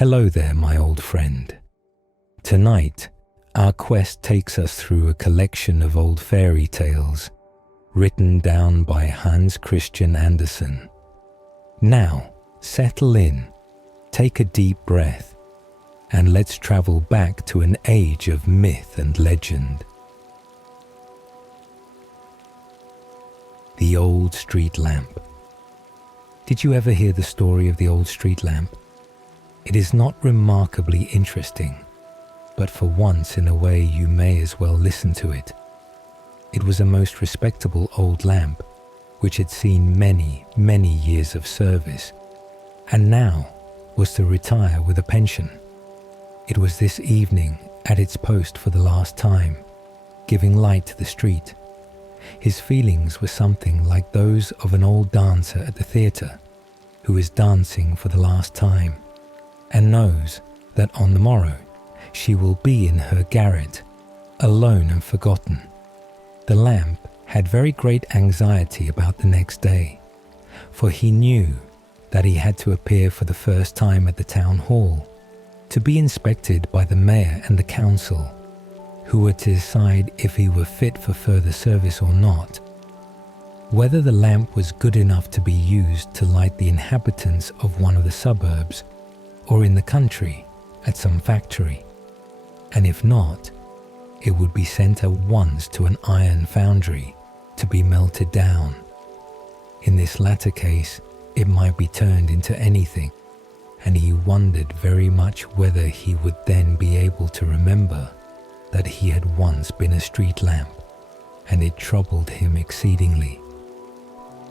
Hello there, my old friend. Tonight, our quest takes us through a collection of old fairy tales written down by Hans Christian Andersen. Now, settle in, take a deep breath, and let's travel back to an age of myth and legend. The Old Street Lamp. Did you ever hear the story of the old street lamp? It is not remarkably interesting, but for once in a way you may as well listen to it. It was a most respectable old lamp, which had seen many, many years of service, and now was to retire with a pension. It was this evening at its post for the last time, giving light to the street. His feelings were something like those of an old dancer at the theatre, who is dancing for the last time, and knows that on the morrow she will be in her garret, alone and forgotten. The lamp had very great anxiety about the next day, for he knew that he had to appear for the first time at the town hall, to be inspected by the mayor and the council, who were to decide if he were fit for further service or not, whether the lamp was good enough to be used to light the inhabitants of one of the suburbs or in the country at some factory, and if not, it would be sent at once to an iron foundry to be melted down. In this latter case, it might be turned into anything, and he wondered very much whether he would then be able to remember that he had once been a street lamp, and it troubled him exceedingly.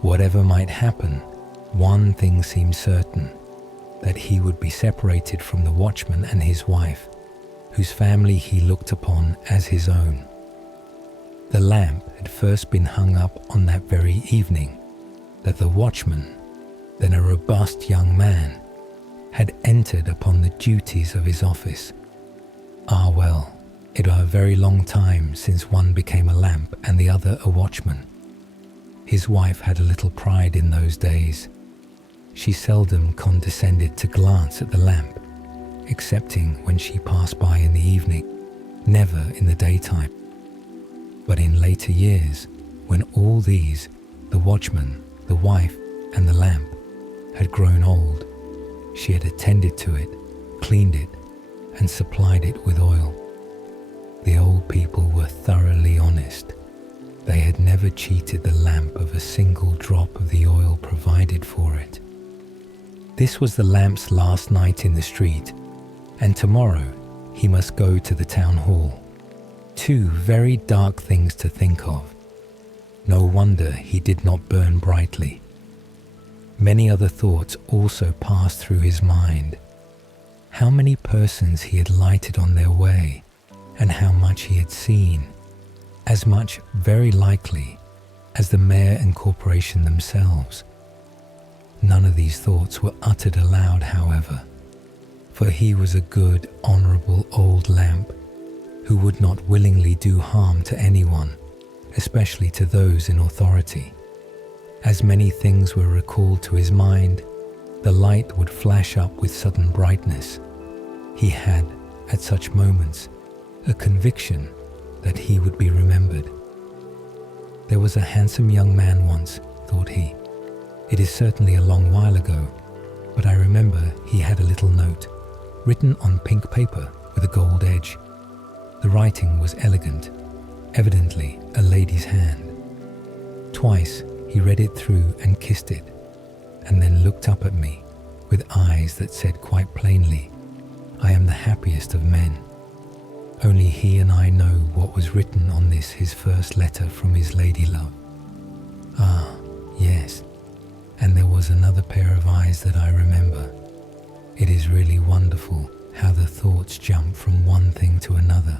Whatever might happen, one thing seemed certain, that he would be separated from the watchman and his wife, whose family he looked upon as his own. The lamp had first been hung up on that very evening that the watchman, then a robust young man, had entered upon the duties of his office. Ah well, it was a very long time since one became a lamp and the other a watchman. His wife had a little pride in those days. She seldom condescended to glance at the lamp, excepting when she passed by in the evening, never in the daytime. But in later years, when all these, the watchman, the wife, and the lamp, had grown old, she had attended to it, cleaned it, and supplied it with oil. The old people were thoroughly honest. They had never cheated the lamp of a single drop of the oil provided for it. This was the lamp's last night in the street, and tomorrow he must go to the town hall. Two very dark things to think of. No wonder he did not burn brightly. Many other thoughts also passed through his mind. How many persons he had lighted on their way, and how much he had seen. As much, very likely, as the mayor and corporation themselves. None of these thoughts were uttered aloud, however, for he was a good, honourable old lamp, who would not willingly do harm to anyone, especially to those in authority. As many things were recalled to his mind, the light would flash up with sudden brightness. He had, at such moments, a conviction that he would be remembered. There was a handsome young man once, thought he. It is certainly a long while ago, but I remember he had a little note, written on pink paper with a gold edge. The writing was elegant, evidently a lady's hand. Twice he read it through and kissed it, and then looked up at me with eyes that said quite plainly, "I am the happiest of men." Only he and I know what was written on this his first letter from his lady-love. Ah, yes, and there was another pair of eyes that I remember. It is really wonderful how the thoughts jump from one thing to another.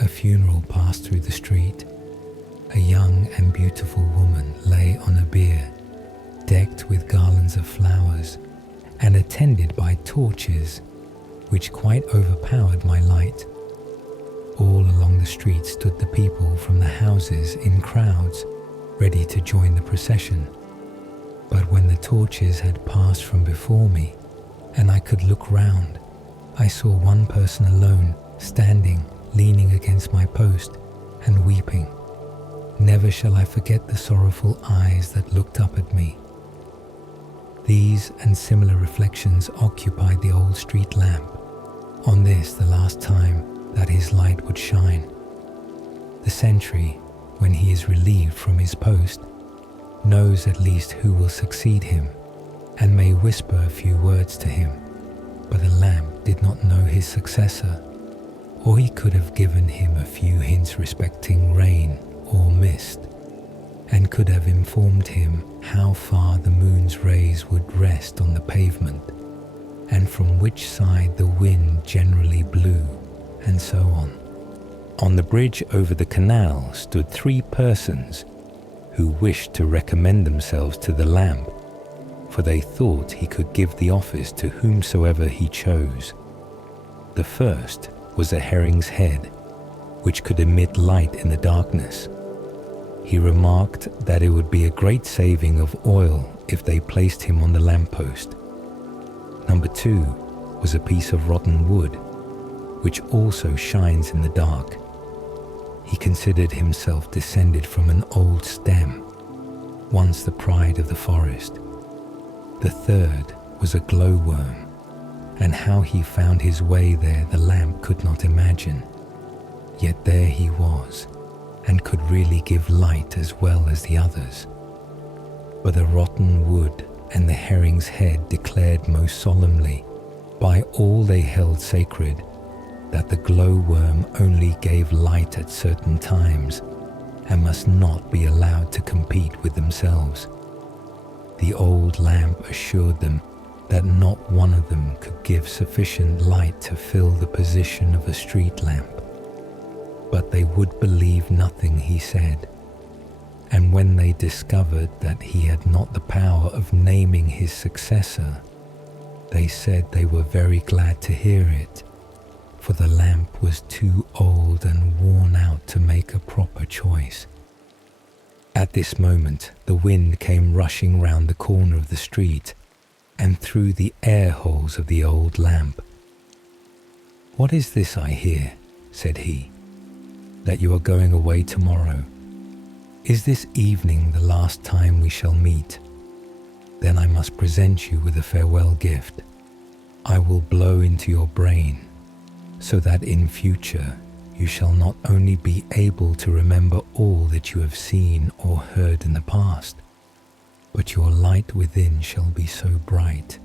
A funeral passed through the street. A young and beautiful woman lay on a bier, decked with garlands of flowers, and attended by torches, which quite overpowered my light. All along the street stood the people from the houses in crowds, ready to join the procession. But when the torches had passed from before me, and I could look round. I saw one person alone, standing, leaning against my post, and weeping. Never shall I forget the sorrowful eyes that looked up at me. These and similar reflections occupied the old street lamp, on this the last time that his light would shine. The sentry, when he is relieved from his post, knows at least who will succeed him, and may whisper a few words to him, but the lamp did not know his successor, or he could have given him a few hints respecting rain or mist, and could have informed him how far the moon's rays would rest on the pavement, and from which side the wind generally blew, and so on. On the bridge over the canal stood 3 persons who wished to recommend themselves to the lamp, for they thought he could give the office to whomsoever he chose. The first was a herring's head, which could emit light in the darkness. He remarked that it would be a great saving of oil if they placed him on the lamppost. Number 2 was a piece of rotten wood, which also shines in the dark. He considered himself descended from an old stem, once the pride of the forest. The third was a glowworm, and how he found his way there the lamp could not imagine. Yet there he was, and could really give light as well as the others. But the rotten wood and the herring's head declared most solemnly, by all they held sacred, that the glowworm only gave light at certain times, and must not be allowed to compete with themselves. The old lamp assured them that not one of them could give sufficient light to fill the position of a street lamp. But they would believe nothing he said, and when they discovered that he had not the power of naming his successor, they said they were very glad to hear it, for the lamp was too old and worn out to make a proper choice. At this moment, the wind came rushing round the corner of the street and through the air holes of the old lamp. "What is this I hear?" said he, "that you are going away tomorrow? Is this evening the last time we shall meet? Then I must present you with a farewell gift. I will blow into your brain, so that in future you shall not only be able to remember all that you have seen or heard in the past, but your light within shall be so bright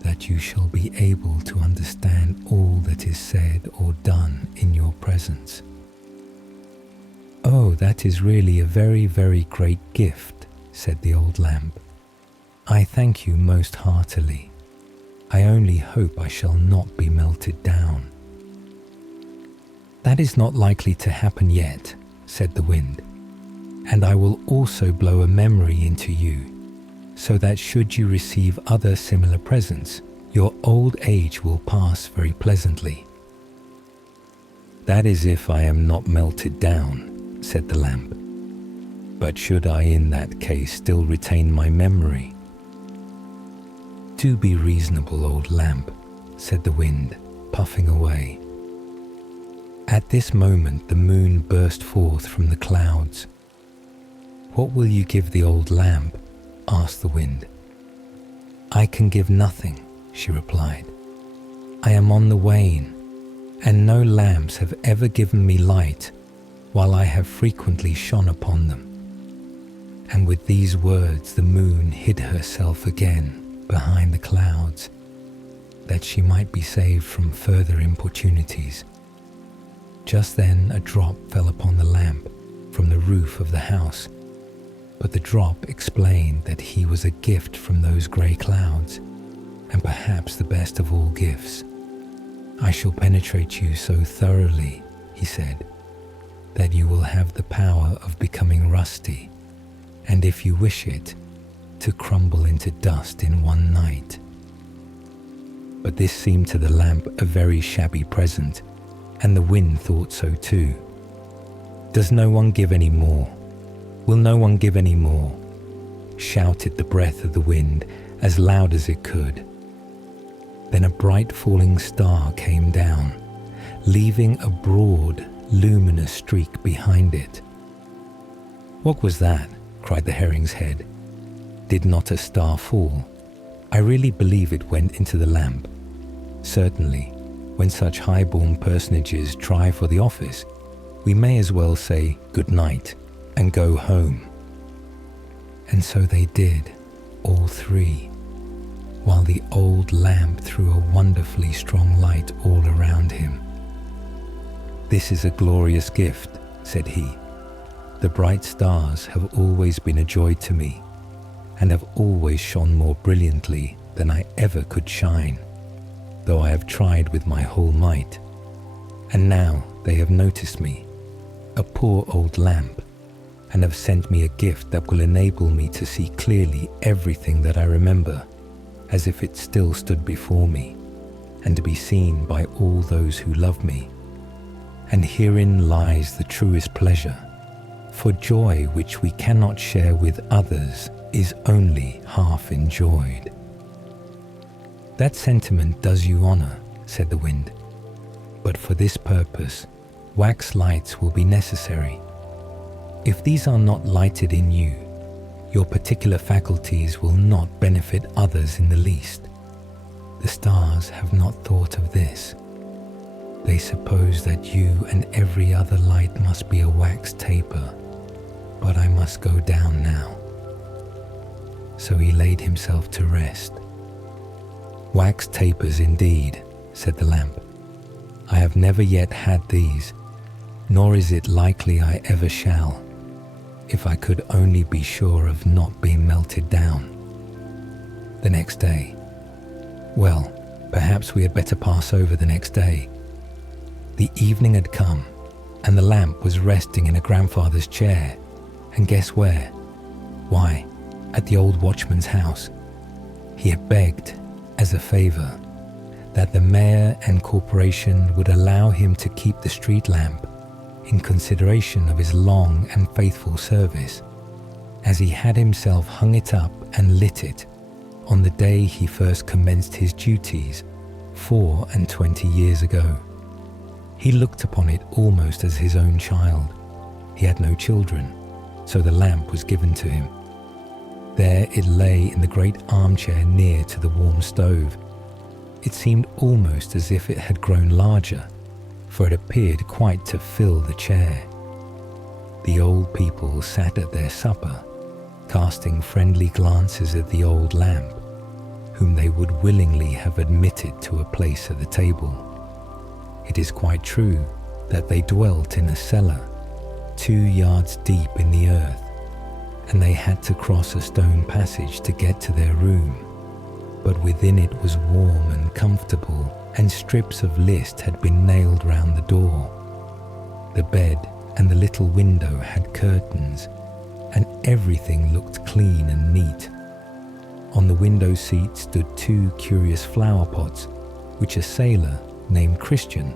that you shall be able to understand all that is said or done in your presence." "Oh, that is really a very, very great gift," said the old lamp. "I thank you most heartily. I only hope I shall not be melted down." "That is not likely to happen yet," said the wind, "and I will also blow a memory into you, so that should you receive other similar presents, your old age will pass very pleasantly." "That is if I am not melted down," said the lamp. "But should I in that case still retain my memory?" "Do be reasonable, old lamp," said the wind, puffing away. At this moment the moon burst forth from the clouds. "What will you give the old lamp?" asked the wind. "I can give nothing," she replied. "I am on the wane, and no lamps have ever given me light, while I have frequently shone upon them." And with these words the moon hid herself again behind the clouds, that she might be saved from further importunities. Just then a drop fell upon the lamp from the roof of the house, but the drop explained that he was a gift from those grey clouds, and perhaps the best of all gifts. "I shall penetrate you so thoroughly," he said, "that you will have the power of becoming rusty, and if you wish it, to crumble into dust in one night." But this seemed to the lamp a very shabby present, and the wind thought so too. "Does no one give any more? Will no one give any more?" shouted the breath of the wind as loud as it could. Then a bright falling star came down, leaving a broad, luminous streak behind it. "What was that?" cried the herring's head. "Did not a star fall? I really believe it went into the lamp. Certainly, when such high-born personages try for the office, we may as well say good night and go home." And so they did, all three, while the old lamp threw a wonderfully strong light all around him. "This is a glorious gift," said he. "The bright stars have always been a joy to me, and have always shone more brilliantly than I ever could shine, though I have tried with my whole might. And now they have noticed me, a poor old lamp, and have sent me a gift that will enable me to see clearly everything that I remember, as if it still stood before me, and to be seen by all those who love me. And herein lies the truest pleasure, for joy which we cannot share with others is only half enjoyed." "That sentiment does you honor," said the wind, "but for this purpose wax lights will be necessary. If these are not lighted in you, your particular faculties will not benefit others in the least. The stars have not thought of this. They suppose that you and every other light must be a wax taper, but I must go down now." So he laid himself to rest. "Wax tapers indeed," said the lamp. "I have never yet had these, nor is it likely I ever shall, if I could only be sure of not being melted down." The next day. Well, perhaps we had better pass over the next day. The evening had come, and the lamp was resting in a grandfather's chair, and guess where? Why, at the old watchman's house. He had begged, as a favour, that the mayor and corporation would allow him to keep the street lamp in consideration of his long and faithful service, as he had himself hung it up and lit it on the day he first commenced his duties 24 years ago. He looked upon it almost as his own child. He had no children, so the lamp was given to him. There it lay in the great armchair near to the warm stove. It seemed almost as if it had grown larger, for it appeared quite to fill the chair. The old people sat at their supper, casting friendly glances at the old lamp, whom they would willingly have admitted to a place at the table. It is quite true that they dwelt in a cellar, 2 yards deep in the earth, and they had to cross a stone passage to get to their room, but within it was warm and comfortable, and strips of list had been nailed round the door. The bed and the little window had curtains, and everything looked clean and neat. On the window seat stood 2 curious flower pots, which a sailor named Christian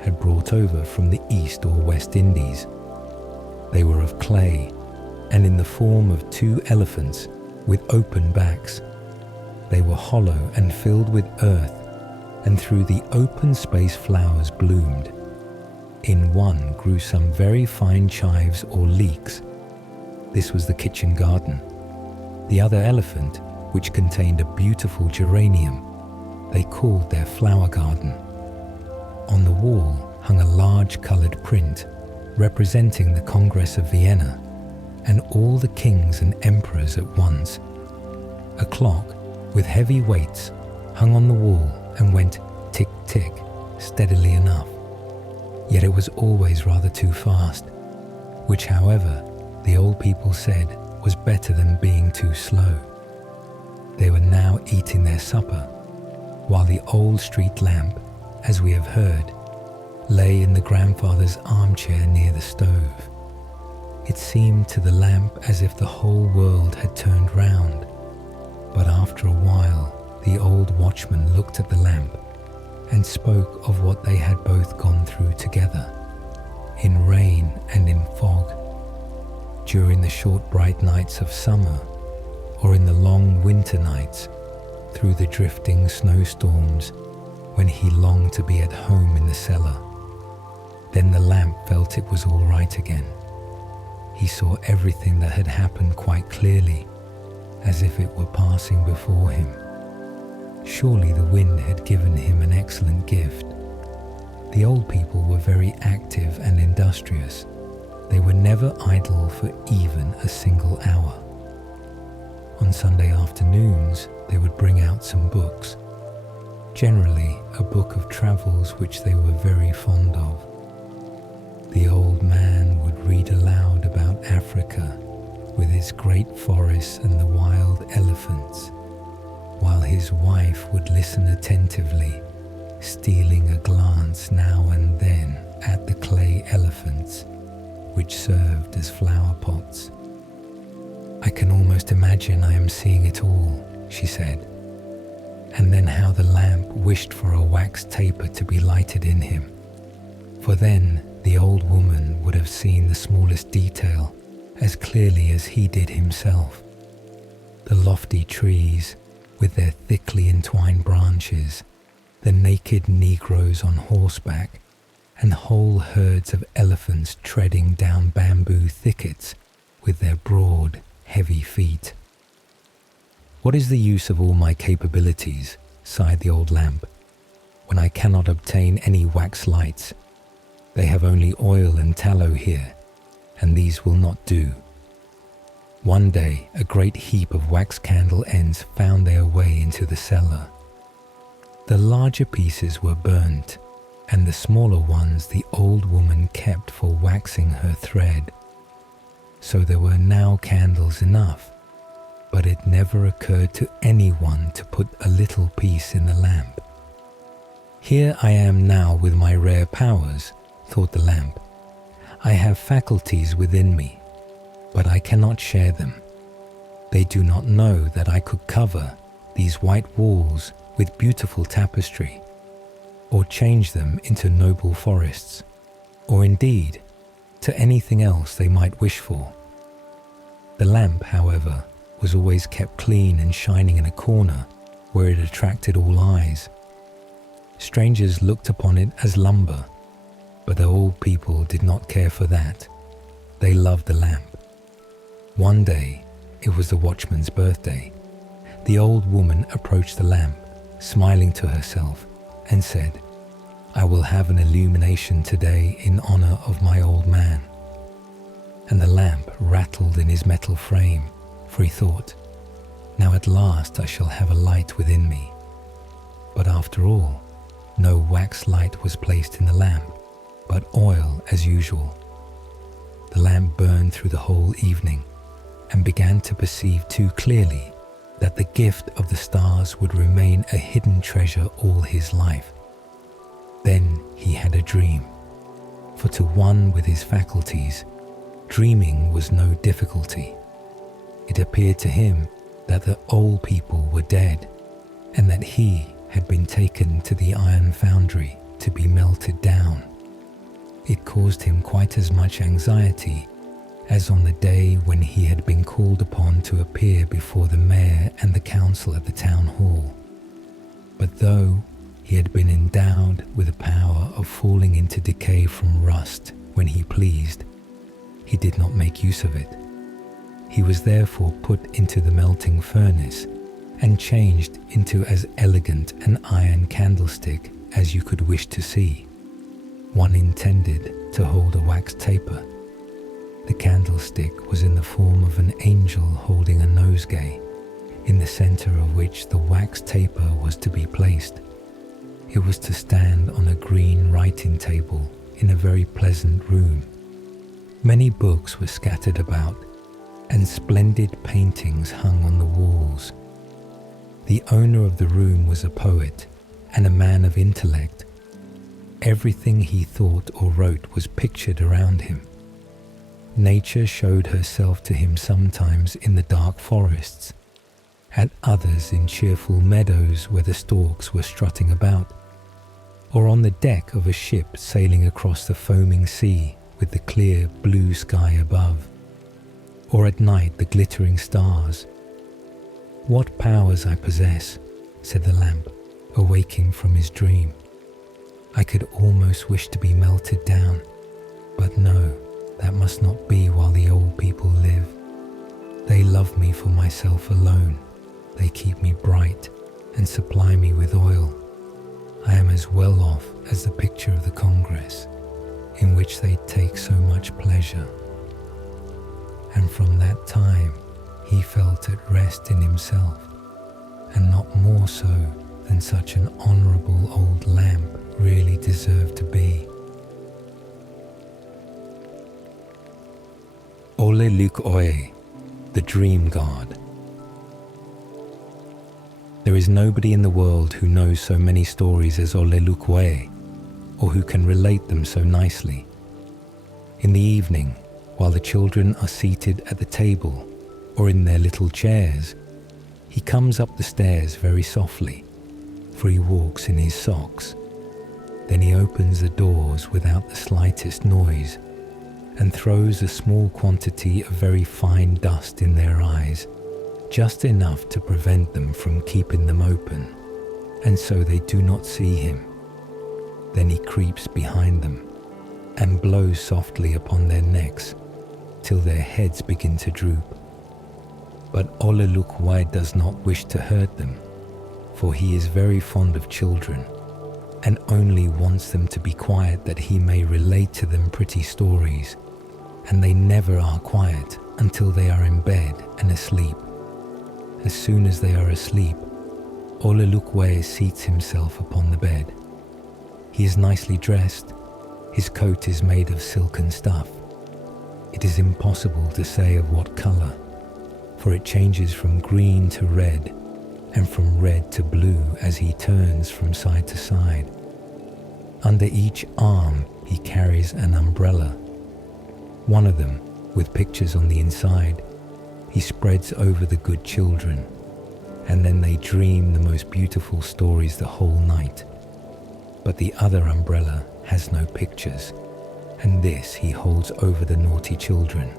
had brought over from the East or West Indies. They were of clay, and in the form of 2 elephants with open backs. They were hollow and filled with earth, and through the open space flowers bloomed. In one grew some very fine chives or leeks. This was the kitchen garden. The other elephant, which contained a beautiful geranium, they called their flower garden. On the wall hung a large coloured print representing the Congress of Vienna and all the kings and emperors at once. A clock with heavy weights hung on the wall and went tick-tick steadily enough, yet it was always rather too fast, which, however, the old people said was better than being too slow. They were now eating their supper, while the old street lamp, as we have heard, lay in the grandfather's armchair near the stove. It seemed to the lamp as if the whole world had turned round, but after a while the old watchman looked at the lamp and spoke of what they had both gone through together, in rain and in fog, during the short bright nights of summer, or in the long winter nights, through the drifting snowstorms when he longed to be at home in the cellar. Then the lamp felt it was all right again. He saw everything that had happened quite clearly, as if it were passing before him. Surely the wind had given him an excellent gift. The old people were very active and industrious. They were never idle for even a single hour. On Sunday afternoons, they would bring out some books, generally a book of travels which they were very fond of. The old man would read aloud about Africa with its great forests and the wild elephants, while his wife would listen attentively, stealing a glance now and then at the clay elephants, which served as flower pots. "I can almost imagine I am seeing it all," she said, and then how the lamp wished for a wax taper to be lighted in him, for then the old woman would have seen the smallest detail as clearly as he did himself. The lofty trees with their thickly entwined branches, the naked Negroes on horseback, and whole herds of elephants treading down bamboo thickets with their broad, heavy feet. "What is the use of all my capabilities," sighed the old lamp, "when I cannot obtain any wax lights? They have only oil and tallow here, and these will not do." One day, a great heap of wax candle ends found their way into the cellar. The larger pieces were burnt, and the smaller ones the old woman kept for waxing her thread. So there were now candles enough, but it never occurred to anyone to put a little piece in the lamp. "Here I am now with my rare powers," thought the lamp. "I have faculties within me, but I cannot share them. They do not know that I could cover these white walls with beautiful tapestry, or change them into noble forests, or indeed to anything else they might wish for." The lamp, however, was always kept clean and shining in a corner where it attracted all eyes. Strangers looked upon it as lumber, but the old people did not care for that. They loved the lamp. One day, it was the watchman's birthday. The old woman approached the lamp, smiling to herself, and said, "I will have an illumination today in honor of my old man." And the lamp rattled in his metal frame, for he thought, "Now at last I shall have a light within me." But after all, no wax light was placed in the lamp, but oil as usual. The lamp burned through the whole evening, and began to perceive too clearly that the gift of the stars would remain a hidden treasure all his life. Then he had a dream, for to one with his faculties, dreaming was no difficulty. It appeared to him that the old people were dead, and that he had been taken to the iron foundry to be melted down. It caused him quite as much anxiety as on the day when he had been called upon to appear before the mayor and the council at the town hall. But though he had been endowed with the power of falling into decay from rust when he pleased, he did not make use of it. He was therefore put into the melting furnace and changed into as elegant an iron candlestick as you could wish to see, one intended to hold a wax taper. The candlestick was in the form of an angel holding a nosegay, in the center of which the wax taper was to be placed. It was to stand on a green writing table in a very pleasant room. Many books were scattered about, and splendid paintings hung on the walls. The owner of the room was a poet and a man of intellect. Everything he thought or wrote was pictured around him. Nature showed herself to him sometimes in the dark forests, at others in cheerful meadows where the storks were strutting about, or on the deck of a ship sailing across the foaming sea with the clear blue sky above, or at night the glittering stars. What powers I possess, said the lamp, awaking from his dream. I could almost wish to be melted down, but no, that must not be while the old people live. They love me for myself alone. They keep me bright and supply me with oil. I am as well off as the picture of the Congress, in which they take so much pleasure. And from that time he felt at rest in himself, and not more so than such an honourable old lamp really deserved to be. Ole-Luk-Oie, the Dream God. There is nobody in the world who knows so many stories as Ole-Luk-Oie, or who can relate them so nicely. In the evening, while the children are seated at the table or in their little chairs, he comes up the stairs very softly, for he walks in his socks. Then he opens the doors without the slightest noise and throws a small quantity of very fine dust in their eyes, just enough to prevent them from keeping them open, and so they do not see him. Then he creeps behind them and blows softly upon their necks till their heads begin to droop. But Ole-Luk-Oie does not wish to hurt them, for he is very fond of children and only wants them to be quiet that he may relate to them pretty stories, and they never are quiet until they are in bed and asleep. As soon as they are asleep, Ole-Luk-Oie seats himself upon the bed. He is nicely dressed. His coat is made of silken stuff. It is impossible to say of what colour, for it changes from green to red, and from red to blue as he turns from side to side. Under each arm he carries an umbrella. One of them, with pictures on the inside, he spreads over the good children, and then they dream the most beautiful stories the whole night. But the other umbrella has no pictures, and this he holds over the naughty children,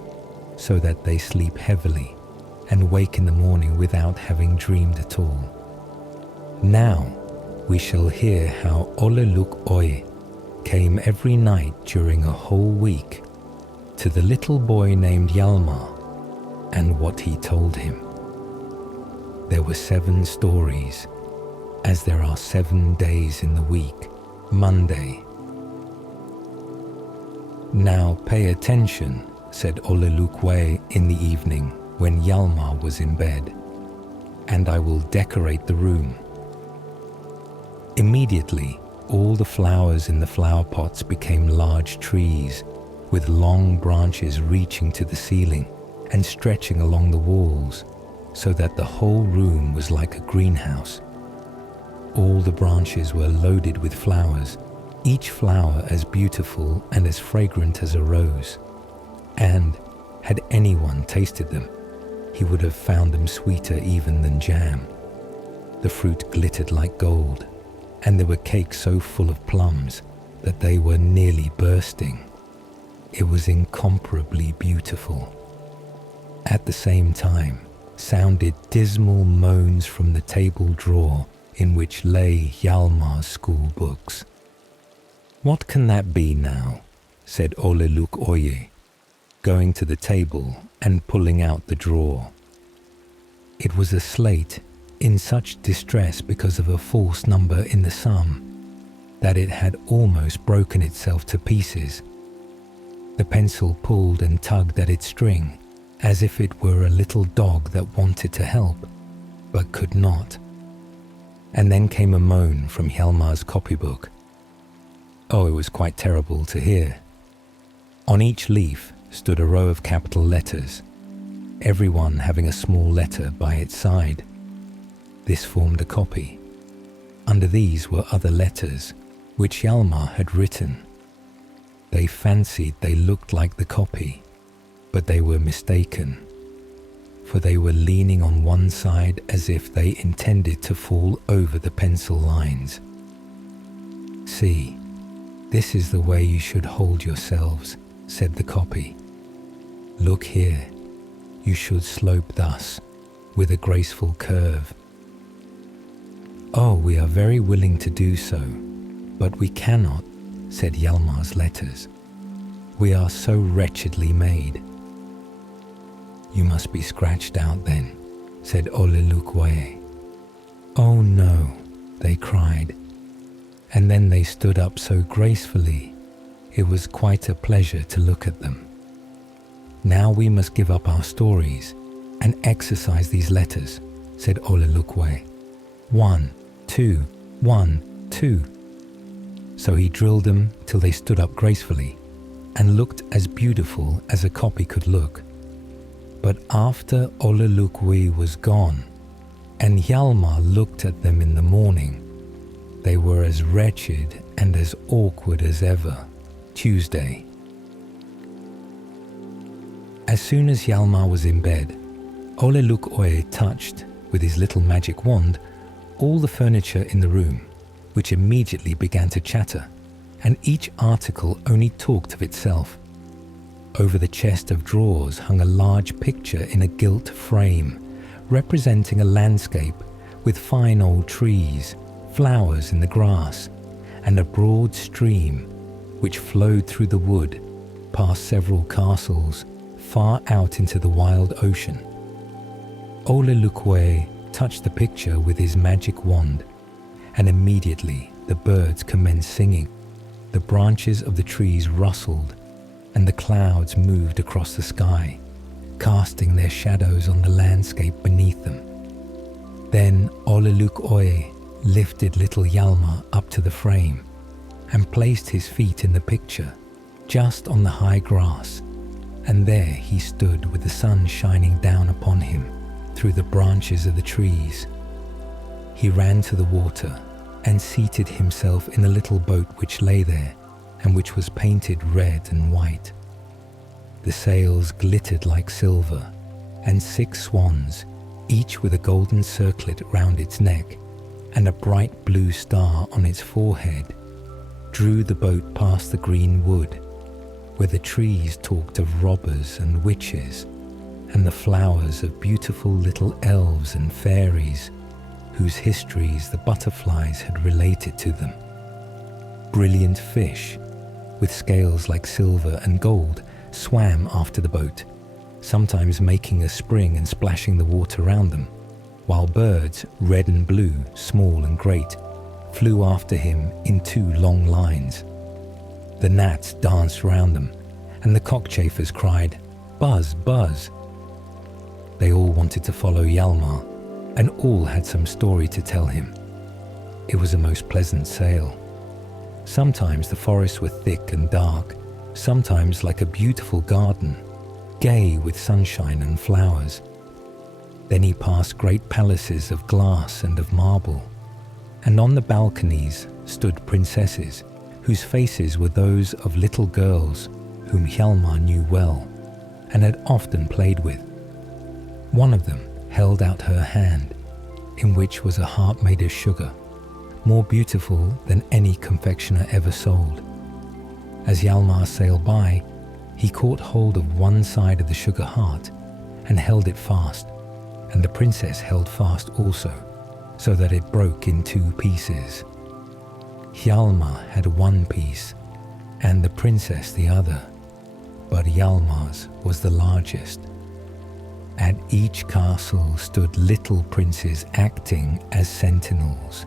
so that they sleep heavily and wake in the morning without having dreamed at all. Now we shall hear how Ole-Luk-Oie came every night during a whole week to the little boy named Hjalmar, and what he told him. There were 7 stories, as there are 7 days in the week. Monday. Now pay attention, said Ole-Luk-Oie in the evening when Hjalmar was in bed, and I will decorate the room. Immediately, all the flowers in the flower pots became large trees, with long branches reaching to the ceiling and stretching along the walls, so that the whole room was like a greenhouse. All the branches were loaded with flowers, each flower as beautiful and as fragrant as a rose. And, had anyone tasted them, he would have found them sweeter even than jam. The fruit glittered like gold, and there were cakes so full of plums that they were nearly bursting. It was incomparably beautiful. At the same time, sounded dismal moans from the table drawer in which lay Hjalmar's school books. What can that be now? Said Ole-Luk-Oie, going to the table and pulling out the drawer. It was a slate in such distress because of a false number in the sum that it had almost broken itself to pieces. The pencil pulled and tugged at its string as if it were a little dog that wanted to help, but could not. And then came a moan from Hjalmar's copybook. Oh, it was quite terrible to hear. On each leaf stood a row of capital letters, every one having a small letter by its side. This formed a copy. Under these were other letters, which Hjalmar had written. They fancied they looked like the copy, but they were mistaken, for they were leaning on one side as if they intended to fall over the pencil lines. See, this is the way you should hold yourselves, said the copy. Look here, you should slope thus, with a graceful curve. "Oh, we are very willing to do so, but we cannot," said Hjalmar's letters. "We are so wretchedly made." "You must be scratched out then," said Ole-Luk-Oie. "Oh no," they cried, and then they stood up so gracefully, it was quite a pleasure to look at them. "Now we must give up our stories and exercise these letters," said Ole-Luk-Oie. 1, 2, 1, 2. So he drilled them till they stood up gracefully and looked as beautiful as a copy could look. But after Ole-Luk-Oie was gone, and Hjalmar looked at them in the morning, they were as wretched and as awkward as ever. Tuesday. As soon as Hjalmar was in bed, Ole-Luk-Oie touched, with his little magic wand, all the furniture in the room, which immediately began to chatter, and each article only talked of itself. Over the chest of drawers hung a large picture in a gilt frame, representing a landscape with fine old trees, flowers in the grass, and a broad stream which flowed through the wood, past several castles, far out into the wild ocean. Ole-Luk-Oie touched the picture with his magic wand, and immediately the birds commenced singing, the branches of the trees rustled, and the clouds moved across the sky, casting their shadows on the landscape beneath them. Then Ole-Luk-Oie lifted little Hjalmar up to the frame and placed his feet in the picture, just on the high grass, and there he stood with the sun shining down upon him through the branches of the trees. He ran to the water and seated himself in a little boat which lay there, and which was painted red and white. The sails glittered like silver, and 6 swans, each with a golden circlet round its neck and a bright blue star on its forehead, drew the boat past the green wood, where the trees talked of robbers and witches, and the flowers of beautiful little elves and fairies, whose histories the butterflies had related to them. Brilliant fish, with scales like silver and gold, swam after the boat, sometimes making a spring and splashing the water round them, while birds, red and blue, small and great, flew after him in 2 long lines. The gnats danced round them, and the cockchafers cried, "Buzz, buzz." They all wanted to follow Hjalmar, and all had some story to tell him. It was a most pleasant sail. Sometimes the forests were thick and dark, sometimes like a beautiful garden, gay with sunshine and flowers. Then he passed great palaces of glass and of marble, and on the balconies stood princesses, whose faces were those of little girls whom Hjalmar knew well, and had often played with. One of them held out her hand, in which was a heart made of sugar, more beautiful than any confectioner ever sold. As Hjalmar sailed by, he caught hold of one side of the sugar heart and held it fast, and the princess held fast also, so that it broke in 2 pieces. Hjalmar had 1 piece, and the princess the other, but Hjalmar's was the largest. At each castle stood little princes acting as sentinels.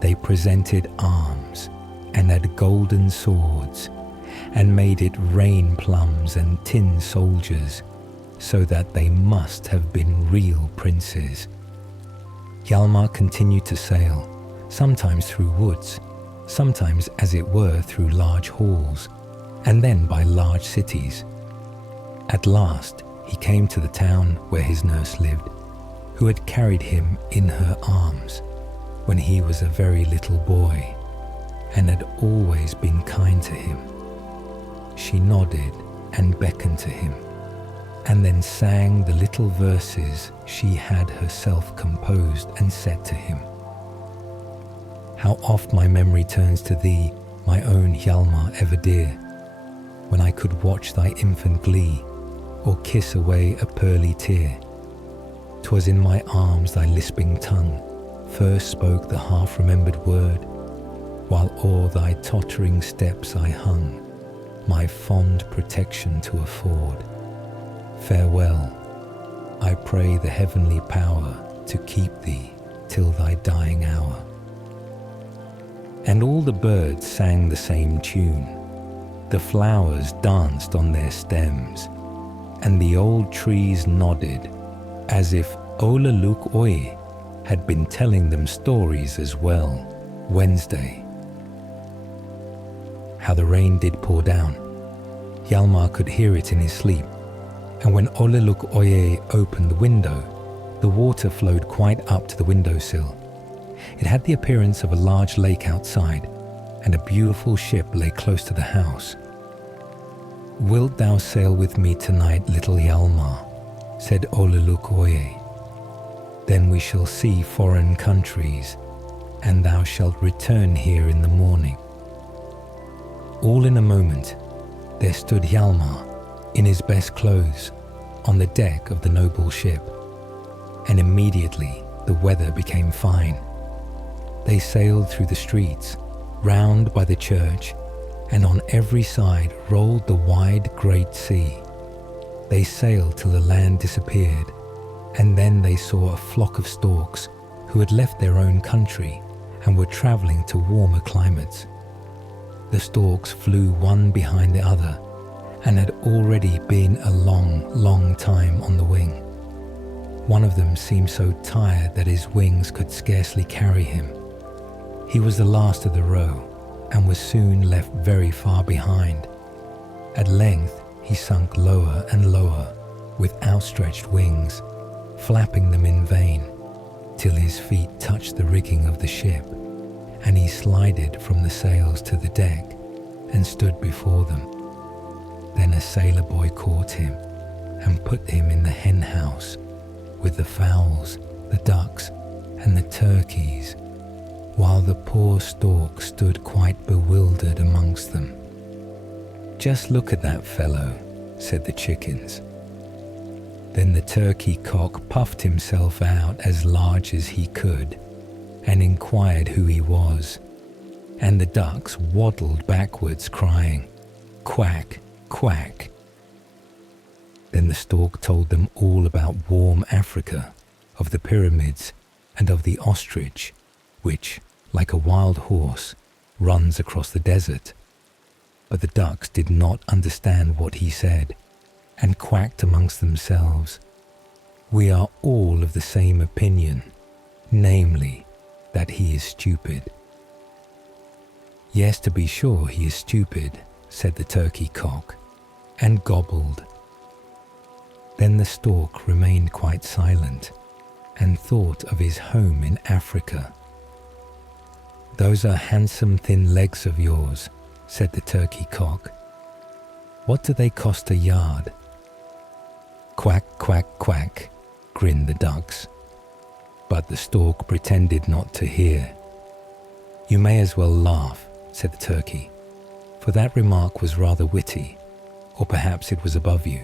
They presented arms and had golden swords, and made it rain plums and tin soldiers, so that they must have been real princes. Hjalmar continued to sail, sometimes through woods, sometimes as it were through large halls, and then by large cities. At last he came to the town where his nurse lived, who had carried him in her arms when he was a very little boy, and had always been kind to him. She nodded and beckoned to him, and then sang the little verses she had herself composed and said to him. How oft my memory turns to thee, my own Hjalmar ever dear, when I could watch thy infant glee, or kiss away a pearly tear. 'Twas in my arms thy lisping tongue first spoke the half-remembered word, while o'er thy tottering steps I hung, my fond protection to afford. Farewell, I pray the heavenly power to keep thee till thy dying hour. And all the birds sang the same tune, the flowers danced on their stems, and the old trees nodded, as if Ole-Luk-Oie had been telling them stories as well. Wednesday. How the rain did pour down. Hjalmar could hear it in his sleep, and when Ole-Luk-Oie opened the window, the water flowed quite up to the windowsill. It had the appearance of a large lake outside, and a beautiful ship lay close to the house. "Wilt thou sail with me tonight, little Hjalmar?" said Ole-Luk-Oie. "Then we shall see foreign countries, and thou shalt return here in the morning." All in a moment, there stood Hjalmar, in his best clothes, on the deck of the noble ship, and immediately the weather became fine. They sailed through the streets, round by the church, and on every side rolled the wide great sea. They sailed till the land disappeared, and then they saw a flock of storks who had left their own country and were travelling to warmer climates. The storks flew one behind the other, and had already been a long, long time on the wing. One of them seemed so tired that his wings could scarcely carry him. He was the last of the row, and was soon left very far behind. At length he sunk lower and lower, with outstretched wings, flapping them in vain, till his feet touched the rigging of the ship, and he slided from the sails to the deck, and stood before them. Then a sailor boy caught him, and put him in the hen house, with the fowls, the ducks, and the turkeys, while the poor stork stood quite bewildered amongst them. "Just look at that fellow," said the chickens. Then the turkey cock puffed himself out as large as he could, and inquired who he was, and the ducks waddled backwards, crying, "Quack, quack." Then the stork told them all about warm Africa, of the pyramids, and of the ostrich, which, like a wild horse, runs across the desert. But the ducks did not understand what he said, and quacked amongst themselves, "We are all of the same opinion, namely, that he is stupid." "Yes, to be sure he is stupid," said the turkey cock, and gobbled. Then the stork remained quite silent, and thought of his home in Africa. "Those are handsome thin legs of yours," said the turkey cock. "What do they cost a yard?" "Quack, quack, quack," grinned the ducks. But the stork pretended not to hear. "You may as well laugh," said the turkey, "for that remark was rather witty, or perhaps it was above you.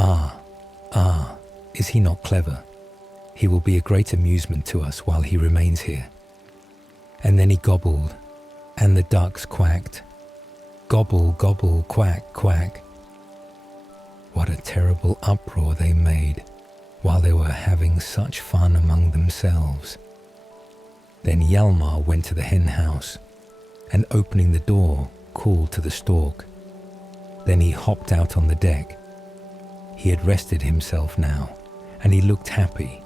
Ah, is he not clever? He will be a great amusement to us while he remains here." And then he gobbled, and the ducks quacked, "Gobble, gobble, quack, quack." What a terrible uproar they made, while they were having such fun among themselves. Then Hjalmar went to the hen house, and opening the door, called to the stork. Then he hopped out on the deck. He had rested himself now, and he looked happy,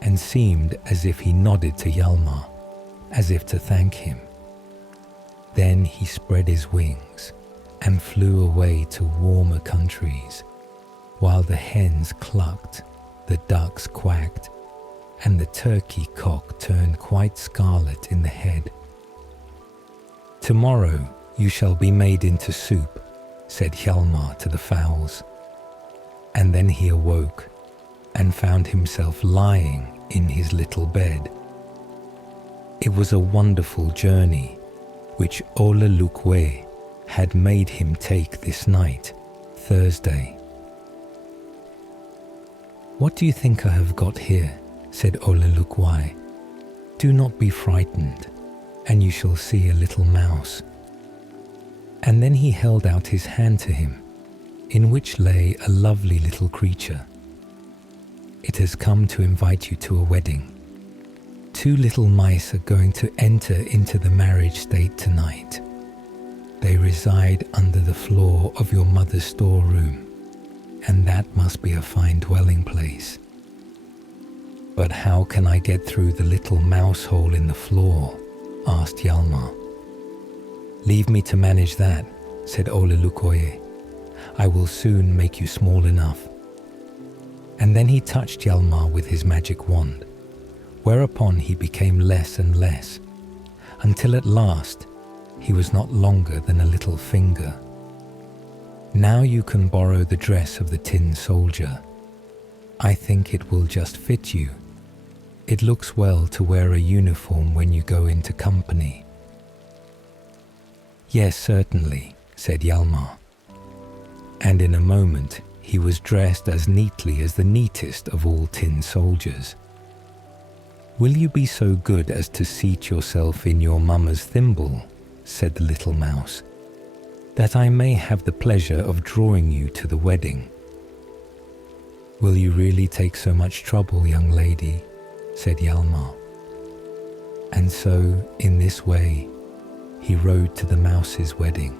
and seemed as if he nodded to Hjalmar, as if to thank him. Then he spread his wings, and flew away to warmer countries, while the hens clucked, the ducks quacked, and the turkey cock turned quite scarlet in the head. "Tomorrow you shall be made into soup," said Hjalmar to the fowls. And then he awoke, and found himself lying in his little bed. It was a wonderful journey, which Ole-Luk-Oie had made him take this night, Thursday. "What do you think I have got here?" said Ole-Luk-Oie, Do not be frightened, and you shall see a little mouse." And then he held out his hand to him, in which lay a lovely little creature. "It has come to invite you to a wedding. 2 little mice are going to enter into the marriage state tonight. They reside under the floor of your mother's storeroom, and that must be a fine dwelling place." "But how can I get through the little mouse hole in the floor?" asked Hjalmar. "Leave me to manage that," said Ole-Luk-Oie. "I will soon make you small enough." And then he touched Hjalmar with his magic wand, whereupon he became less and less, until at last he was not longer than a little finger. "Now you can borrow the dress of the tin soldier. I think it will just fit you. It looks well to wear a uniform when you go into company." "Yes, certainly," said Hjalmar. And in a moment he was dressed as neatly as the neatest of all tin soldiers. "Will you be so good as to seat yourself in your mamma's thimble," said the little mouse, "that I may have the pleasure of drawing you to the wedding?" "Will you really take so much trouble, young lady?" said Hjalmar. And so, in this way, he rode to the mouse's wedding.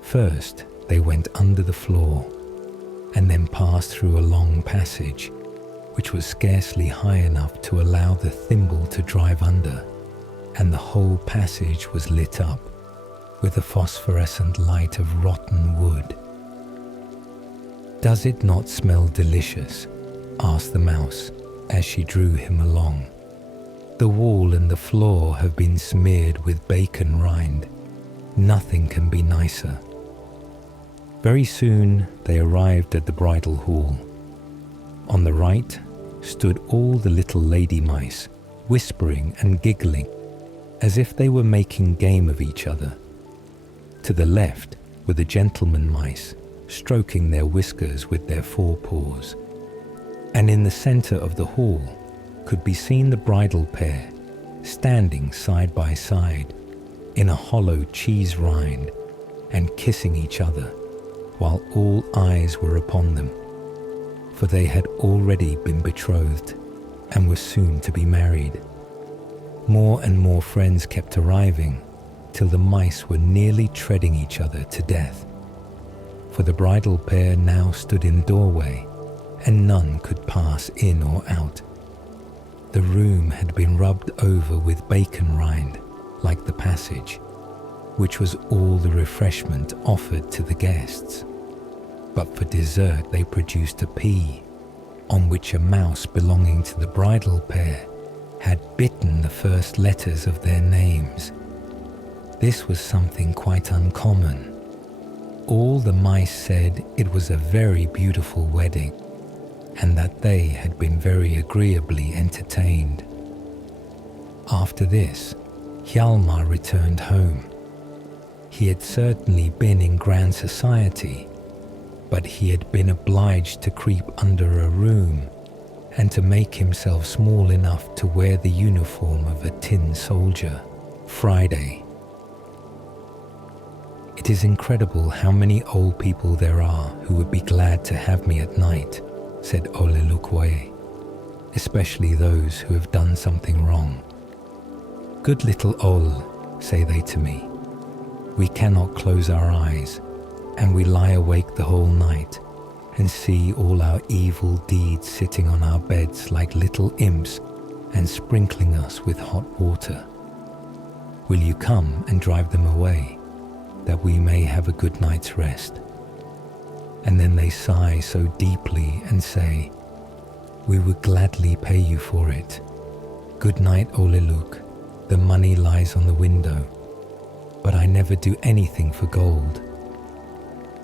First, they went under the floor, and then passed through a long passage, which was scarcely high enough to allow the thimble to drive under, and the whole passage was lit up with the phosphorescent light of rotten wood. "Does it not smell delicious?" asked the mouse as she drew him along. "The wall and the floor have been smeared with bacon rind. Nothing can be nicer." Very soon they arrived at the bridal hall. On the right stood all the little lady mice, whispering and giggling, as if they were making game of each other. To the left were the gentleman mice, stroking their whiskers with their forepaws. And in the center of the hall could be seen the bridal pair, standing side by side in a hollow cheese rind and kissing each other, while all eyes were upon them, for they had already been betrothed and were soon to be married. More and more friends kept arriving, till the mice were nearly treading each other to death. For the bridal pair now stood in the doorway, and none could pass in or out. The room had been rubbed over with bacon rind, like the passage, which was all the refreshment offered to the guests. But for dessert they produced a pea, on which a mouse belonging to the bridal pair had bitten the first letters of their names. This was something quite uncommon. All the mice said it was a very beautiful wedding, and that they had been very agreeably entertained. After this, Hjalmar returned home. He had certainly been in grand society, but he had been obliged to creep under a room and to make himself small enough to wear the uniform of a tin soldier. Friday. "It is incredible how many old people there are who would be glad to have me at night," said Ole-Luk-Oie, "especially those who have done something wrong. 'Good little Ole,' say they to me. We cannot close our eyes, and we lie awake the whole night and see all our evil deeds sitting on our beds like little imps and sprinkling us with hot water. Will you come and drive them away, that we may have a good night's rest?' And then they sigh so deeply and say, 'We would gladly pay you for it. Good night, Ole-Luk. The money lies on the window, but I never do anything for gold.'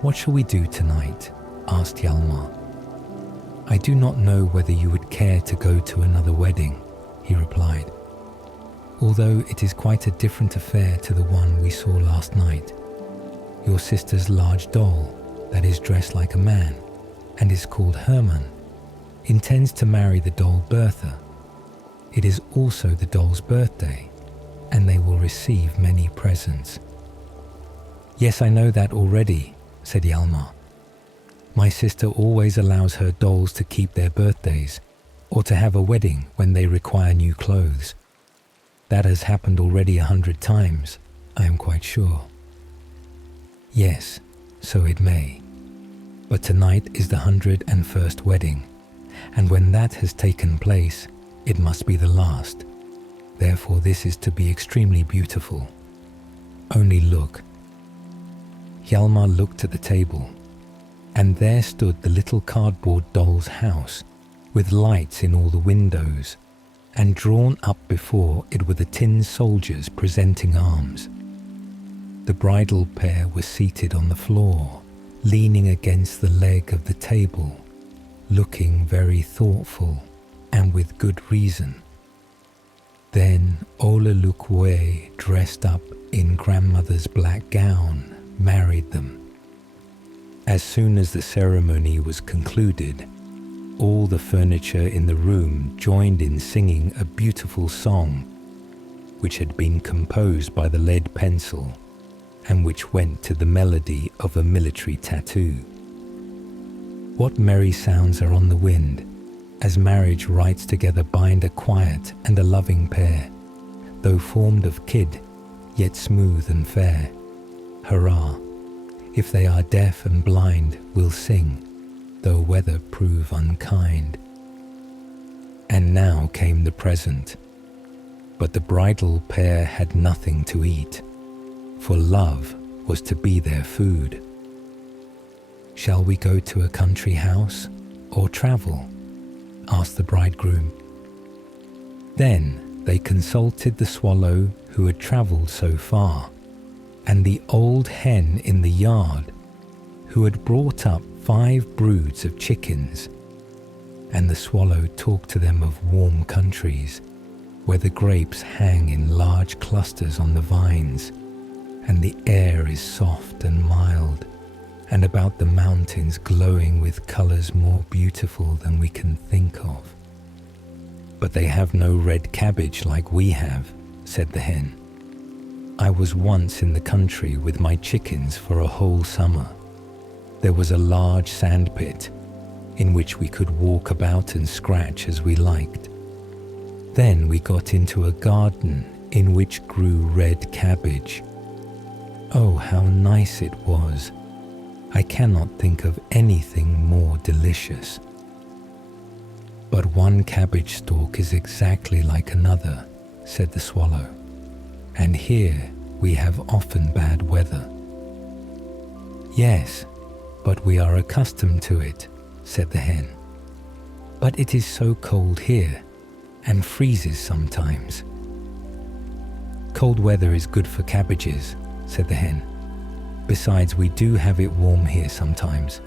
'What shall we do tonight?' asked Hjalmar. 'I do not know whether you would care to go to another wedding,' he replied, 'although it is quite a different affair to the one we saw last night. Your sister's large doll, that is dressed like a man and is called Herman, intends to marry the doll Bertha. It is also the doll's birthday, and they will receive many presents." "Yes, I know that already," said Hjalmar. "My sister always allows her dolls to keep their birthdays, or to have a wedding when they require new clothes. That has happened already 100 times, I am quite sure." "Yes, so it may. But tonight is the 101st wedding, and when that has taken place, it must be the last. Therefore this is to be extremely beautiful. Only look." Hjalmar looked at the table, and there stood the little cardboard doll's house, with lights in all the windows, and drawn up before it were the tin soldiers presenting arms. The bridal pair were seated on the floor, leaning against the leg of the table, looking very thoughtful, and with good reason. Then Ole-Luk-Oie, dressed up in grandmother's black gown, married them. As soon as the ceremony was concluded, all the furniture in the room joined in singing a beautiful song, which had been composed by the lead pencil, and which went to the melody of a military tattoo. What merry sounds are on the wind, as marriage rites together bind a quiet and a loving pair, though formed of kid, yet smooth and fair. Hurrah! If they are deaf and blind, we'll sing, though weather prove unkind. And now came the present, but the bridal pair had nothing to eat, for love was to be their food. "Shall we go to a country house, or travel?" asked the bridegroom. Then they consulted the swallow who had travelled so far, and the old hen in the yard, who had brought up 5 broods of chickens. And the swallow talked to them of warm countries, where the grapes hang in large clusters on the vines, and the air is soft and mild, and about the mountains glowing with colours more beautiful than we can think of. "But they have no red cabbage like we have," said the hen. "I was once in the country with my chickens for a whole summer. There was a large sand pit, in which we could walk about and scratch as we liked. Then we got into a garden in which grew red cabbage. Oh, how nice it was! I cannot think of anything more delicious. But one cabbage stalk is exactly like another," said the swallow, "and here we have often bad weather." "Yes, but we are accustomed to it," said the hen. "But it is so cold here, and freezes sometimes." "Cold weather is good for cabbages," said the hen. "Besides, we do have it warm here sometimes.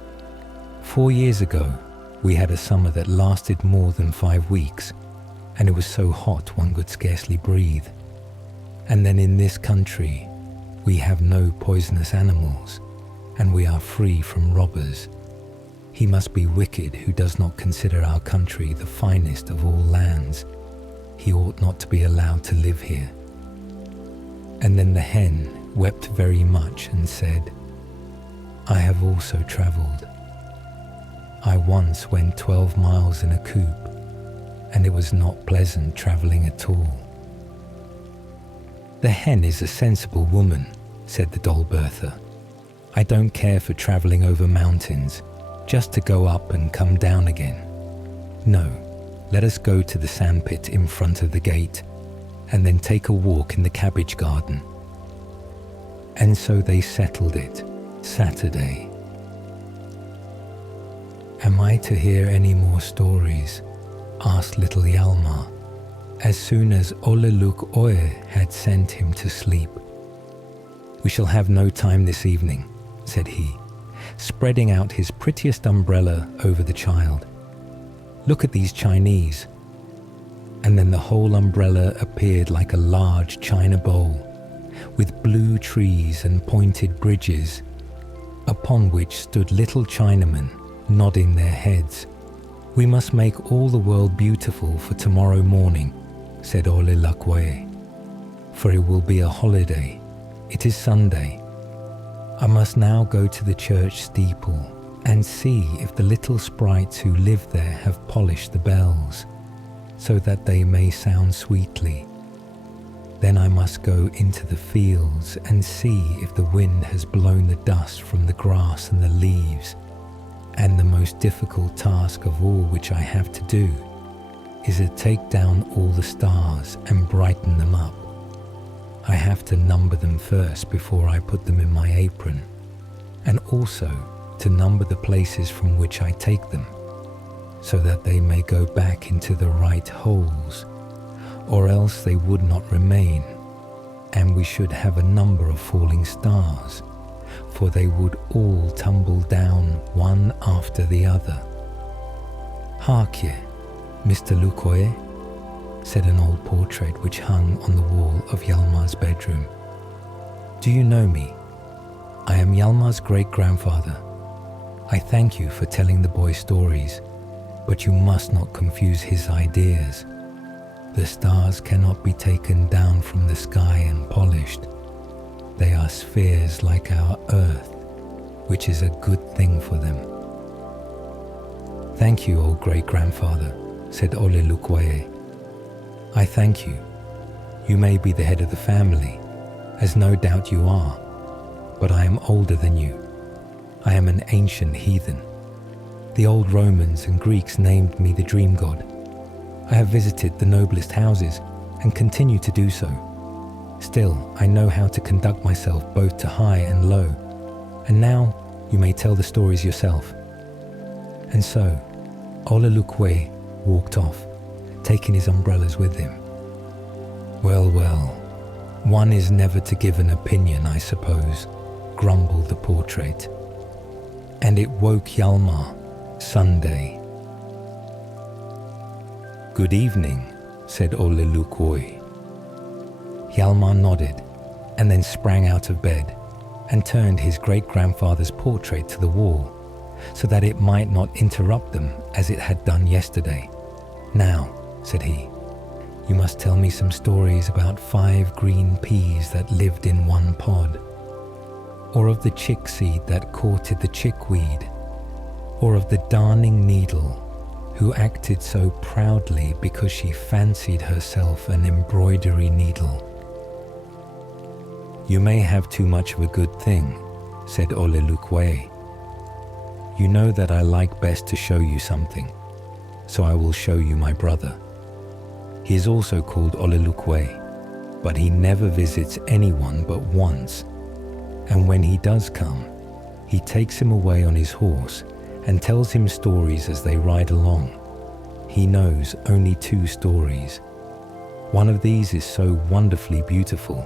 4 years ago, we had a summer that lasted more than 5 weeks, and it was so hot one could scarcely breathe. And then in this country, we have no poisonous animals, and we are free from robbers. He must be wicked who does not consider our country the finest of all lands. He ought not to be allowed to live here." And then the hen wept very much and said, "I have also travelled. I once went 12 miles in a coop, and it was not pleasant travelling at all." "The hen is a sensible woman," said the doll Bertha. "I don't care for travelling over mountains, just to go up and come down again. No, let us go to the sandpit in front of the gate, and then take a walk in the cabbage garden." And so they settled it, Saturday. "Am I to hear any more stories?" asked little Hjalmar, as soon as Ole-Luk-Oie had sent him to sleep. "We shall have no time this evening," said he, spreading out his prettiest umbrella over the child. "Look at these Chinese." And then the whole umbrella appeared like a large china bowl, with blue trees and pointed bridges, upon which stood little Chinamen, nodding their heads. "We must make all the world beautiful for tomorrow morning," said Ole-Luk-Oie, for it will be a holiday. It is Sunday. I must now go to the church steeple and see if the little sprites who live there have polished the bells, so that they may sound sweetly. Then I must go into the fields and see if the wind has blown the dust from the grass and the leaves. And the most difficult task of all which I have to do is to take down all the stars and brighten them up. I have to number them first before I put them in my apron, and also to number the places from which I take them, so that they may go back into the right holes, or else they would not remain, and we should have a number of falling stars, for they would all tumble down one after the other. Hark ye, Mr. Luk-Oie, said an old portrait which hung on the wall of Hjalmar's bedroom. Do you know me? I am Hjalmar's great-grandfather. I thank you for telling the boy stories, but you must not confuse his ideas. The stars cannot be taken down from the sky and polished. They are spheres like our earth, which is a good thing for them. Thank you, old great-grandfather, said Ole-Luk-Oie. I thank you. You may be the head of the family, as no doubt you are, but I am older than you. I am an ancient heathen. The old Romans and Greeks named me the dream god. I have visited the noblest houses and continue to do so. Still, I know how to conduct myself both to high and low, and now you may tell the stories yourself. And so, Ole-Luk-Oie walked off, taking his umbrellas with him. Well, well, one is never to give an opinion, I suppose, grumbled the portrait. And it woke Hjalmar, Sunday. Good evening, said Ole-Luk-Oie. Hjalmar nodded, and then sprang out of bed, and turned his great-grandfather's portrait to the wall, so that it might not interrupt them as it had done yesterday. Now, said he, you must tell me some stories about 5 green peas that lived in one pod, or of the chickseed that courted the chickweed, or of the darning needle who acted so proudly because she fancied herself an embroidery needle. You may have too much of a good thing, said Ole-Luk-Oie. You know that I like best to show you something, so I will show you my brother. He is also called Ole-Luk-Oie, but he never visits anyone but once, and when he does come, he takes him away on his horse and tells him stories as they ride along. He knows only 2 stories. One of these is so wonderfully beautiful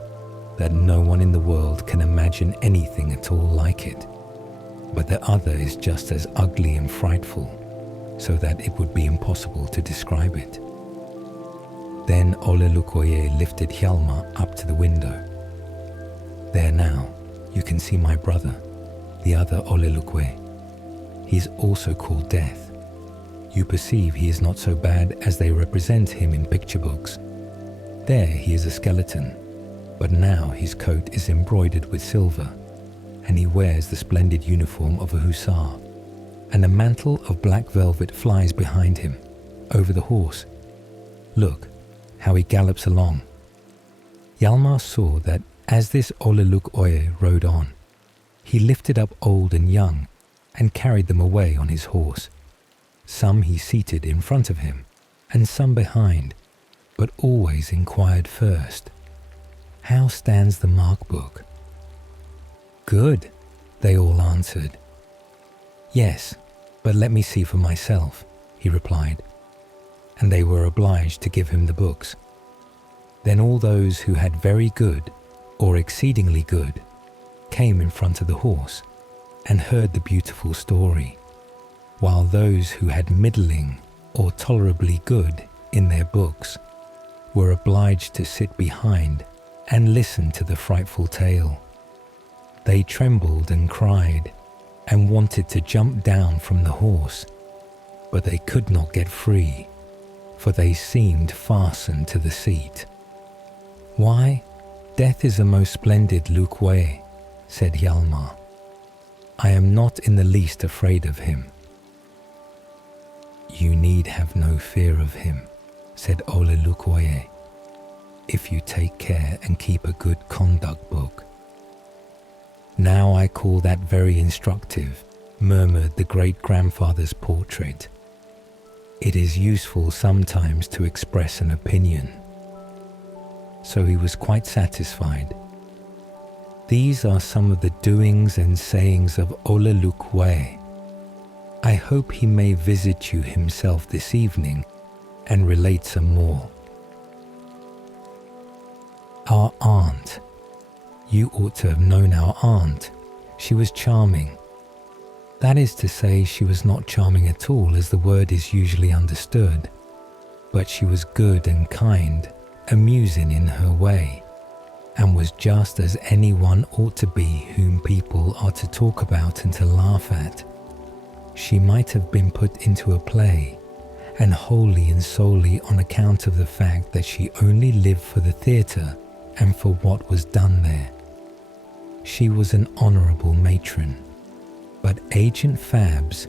that no one in the world can imagine anything at all like it, but the other is just as ugly and frightful, so that it would be impossible to describe it. Then Ole-Luk-Oie lifted Hjalmar up to the window. There now, you can see my brother, the other Ole-Luk-Oie. He is also called Death. You perceive he is not so bad as they represent him in picture books. There he is a skeleton, but now his coat is embroidered with silver, and he wears the splendid uniform of a hussar, and a mantle of black velvet flies behind him, over the horse. Look, how he gallops along. Hjalmar saw that as this Ole-Luk-Oie rode on, he lifted up old and young and carried them away on his horse. Some he seated in front of him, and some behind, but always inquired first, "How stands the mark book?" "Good," they all answered. "Yes, but let me see for myself," he replied, and they were obliged to give him the books. Then all those who had very good or exceedingly good came in front of the horse and heard the beautiful story, while those who had middling or tolerably good in their books were obliged to sit behind and listen to the frightful tale. They trembled and cried and wanted to jump down from the horse, but they could not get free, for they seemed fastened to the seat. "Why, death is a most splendid Ole-Luk-Oie," said Hjalmar. "I am not in the least afraid of him." "You need have no fear of him," said Ole-Luk-Oie, "if you take care and keep a good conduct book." "Now I call that very instructive," murmured the great-grandfather's portrait. "It is useful sometimes to express an opinion." So he was quite satisfied. These are some of the doings and sayings of Ole-Luk-Oie. I hope he may visit you himself this evening and relate some more. Our aunt. You ought to have known our aunt. She was charming. That is to say, she was not charming at all as the word is usually understood, but she was good and kind, amusing in her way, and was just as anyone ought to be whom people are to talk about and to laugh at. She might have been put into a play, and wholly and solely on account of the fact that she only lived for the theatre and for what was done there. She was an honourable matron, but Agent Fabs,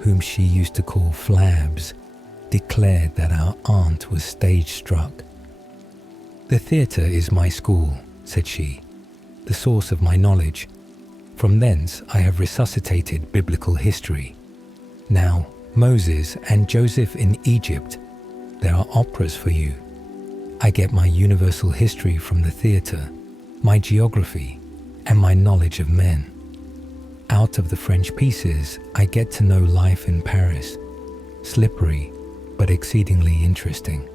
whom she used to call Flabs, declared that our aunt was stage-struck. "The theatre is my school," said she, "the source of my knowledge. From thence I have resuscitated biblical history. Now, Moses and Joseph in Egypt, there are operas for you. I get my universal history from the theatre, my geography, and my knowledge of men. Out of the French pieces, I get to know life in Paris, slippery but exceedingly interesting.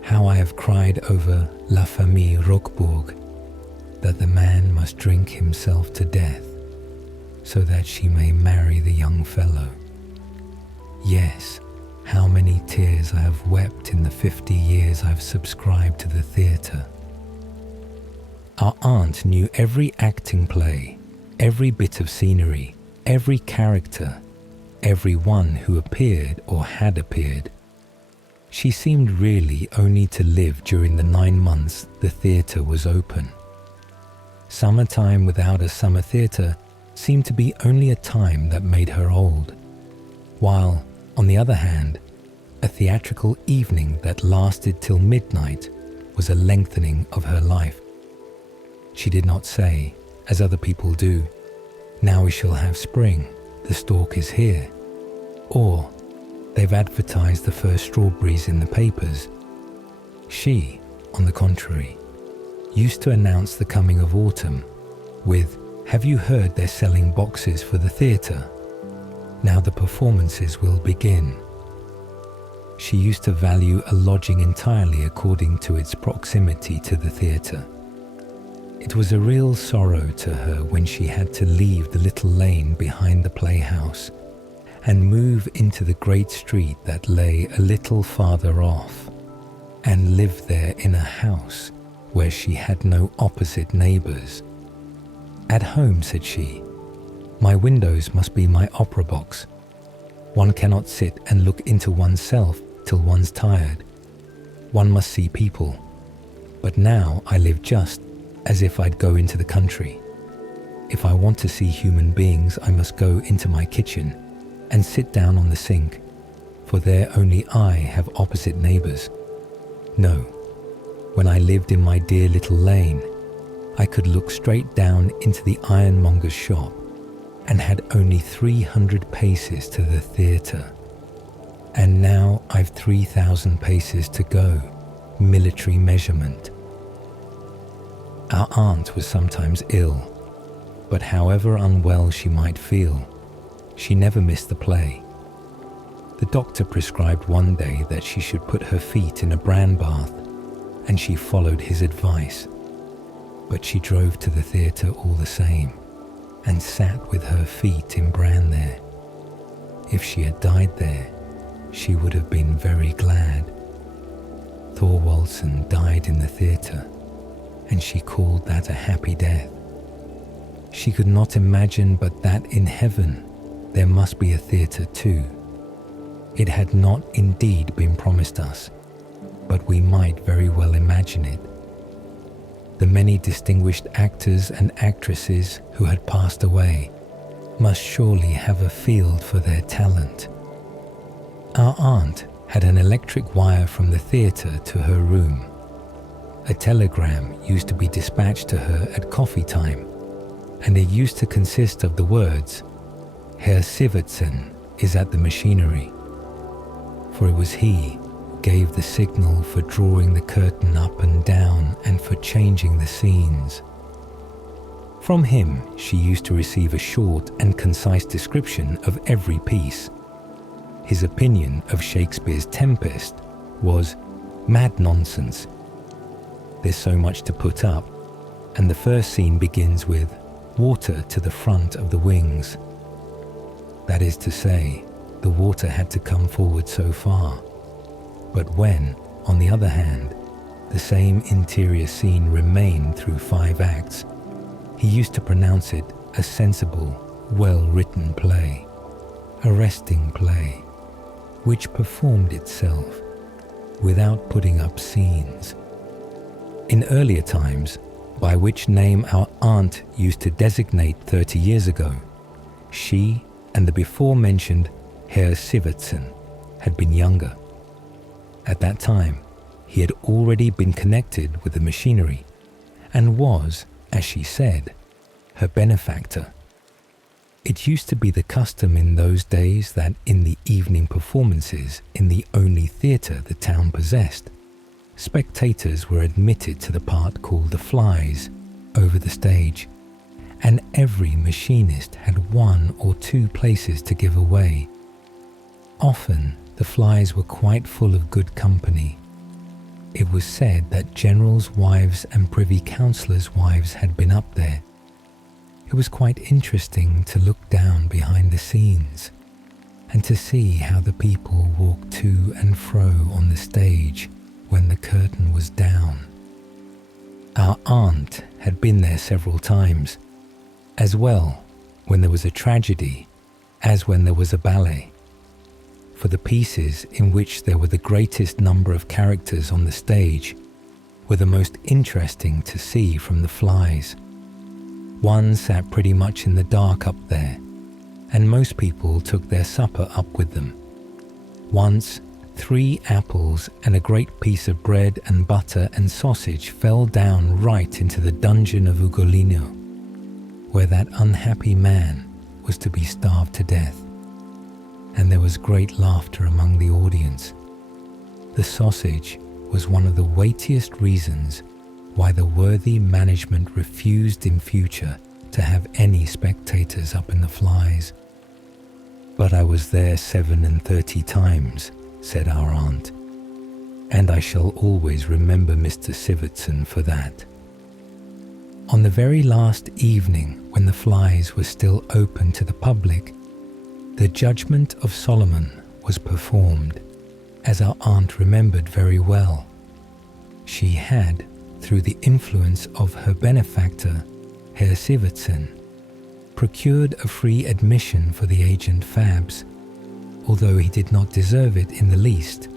How I have cried over La Famille Roquebourg, that the man must drink himself to death, so that she may marry the young fellow. Yes, how many tears I have wept in the 50 years I've subscribed to the theatre." Our aunt knew every acting play, every bit of scenery, every character, every one who appeared or had appeared. She seemed really only to live during the 9 months the theatre was open. Summertime without a summer theatre seemed to be only a time that made her old, while, on the other hand, a theatrical evening that lasted till midnight was a lengthening of her life. She did not say, as other people do, "Now we shall have spring, the stalk is here," or "They've advertised the first strawberries in the papers." She, on the contrary, used to announce the coming of autumn with, "Have you heard they're selling boxes for the theatre? Now the performances will begin." She used to value a lodging entirely according to its proximity to the theatre. It was a real sorrow to her when she had to leave the little lane behind the playhouse and move into the great street that lay a little farther off, and live there in a house where she had no opposite neighbours. "At home," said she, "my windows must be my opera box. One cannot sit and look into oneself till one's tired. One must see people. But now I live just as if I'd go into the country. If I want to see human beings, I must go into my kitchen and sit down on the sink, for there only I have opposite neighbours. No, when I lived in my dear little lane, I could look straight down into the ironmonger's shop and had only 300 paces to the theatre. And now I've 3,000 paces to go, military measurement." Our aunt was sometimes ill, but however unwell she might feel, she never missed the play. The doctor prescribed one day that she should put her feet in a bran bath, and she followed his advice. But she drove to the theatre all the same, and sat with her feet in bran there. If she had died there, she would have been very glad. Thorwaldsen died in the theatre, and she called that a happy death. She could not imagine but that in heaven there must be a theatre too. It had not indeed been promised us, but we might very well imagine it. The many distinguished actors and actresses who had passed away must surely have a field for their talent. Our aunt had an electric wire from the theatre to her room. A telegram used to be dispatched to her at coffee time, and it used to consist of the words, "Herr Sivertsen is at the machinery," for it was he who gave the signal for drawing the curtain up and down and for changing the scenes. From him she used to receive a short and concise description of every piece. His opinion of Shakespeare's Tempest was mad nonsense. There's so much to put up, and the first scene begins with water to the front of the wings. That is to say, the water had to come forward so far. But when, on the other hand, the same interior scene remained through 5 acts, he used to pronounce it a sensible, well-written play, a resting play, which performed itself without putting up scenes. In earlier times, by which name our aunt used to designate 30 years ago, she and the before-mentioned Herr Sivertsen had been younger. At that time, he had already been connected with the machinery and was, as she said, her benefactor. It used to be the custom in those days that in the evening performances in the only theatre the town possessed, spectators were admitted to the part called the flies over the stage, and every machinist had 1 or 2 places to give away. Often the flies were quite full of good company. It was said that generals' wives and privy councillors' wives had been up there. It was quite interesting to look down behind the scenes and to see how the people walked to and fro on the stage when the curtain was down. Our aunt had been there several times, as well when there was a tragedy as when there was a ballet. For the pieces in which there were the greatest number of characters on the stage were the most interesting to see from the flies. One sat pretty much in the dark up there, and most people took their supper up with them. Once, 3 apples and a great piece of bread and butter and sausage fell down right into the dungeon of Ugolino, where that unhappy man was to be starved to death. And there was great laughter among the audience. The sausage was one of the weightiest reasons why the worthy management refused in future to have any spectators up in the flies. "But I was there 37 times," said our aunt, "and I shall always remember Mr. Sivertsen for that." On the very last evening, when the flies were still open to the public, the Judgment of Solomon was performed, as our aunt remembered very well. She had, through the influence of her benefactor, Herr Sivertsen, procured a free admission for the agent Fabs, although he did not deserve it in the least,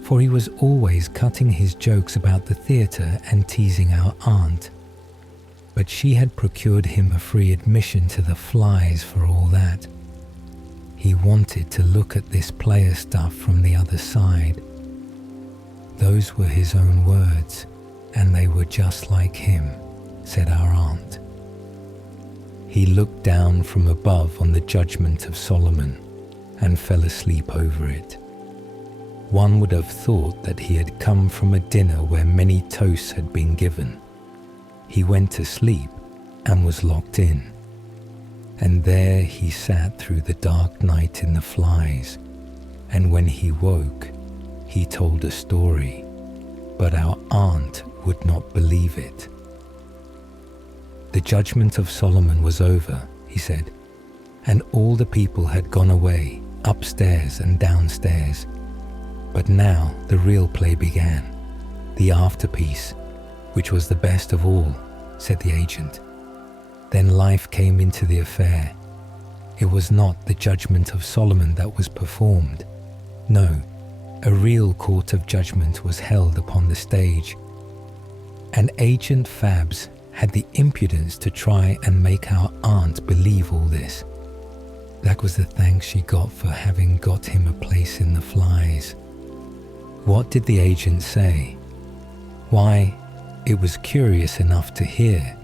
for he was always cutting his jokes about the theatre and teasing our aunt. But she had procured him a free admission to the flies for all that. He wanted to look at this player stuff from the other side. Those were his own words, and they were just like him, said our aunt. He looked down from above on the Judgment of Solomon and fell asleep over it. One would have thought that he had come from a dinner where many toasts had been given. He went to sleep and was locked in. And there he sat through the dark night in the flies, and when he woke, he told a story, but our aunt would not believe it. The Judgment of Solomon was over, he said, and all the people had gone away, upstairs and downstairs. But now the real play began, the afterpiece, which was the best of all, said the agent. Then life came into the affair. It was not the Judgment of Solomon that was performed, No, a real court of judgment was held upon the stage, and Agent Fabs had the impudence to try and make our aunt believe all this. That was the thanks she got for having got him a place in the flies. What did the agent say? Why, it was curious enough to hear,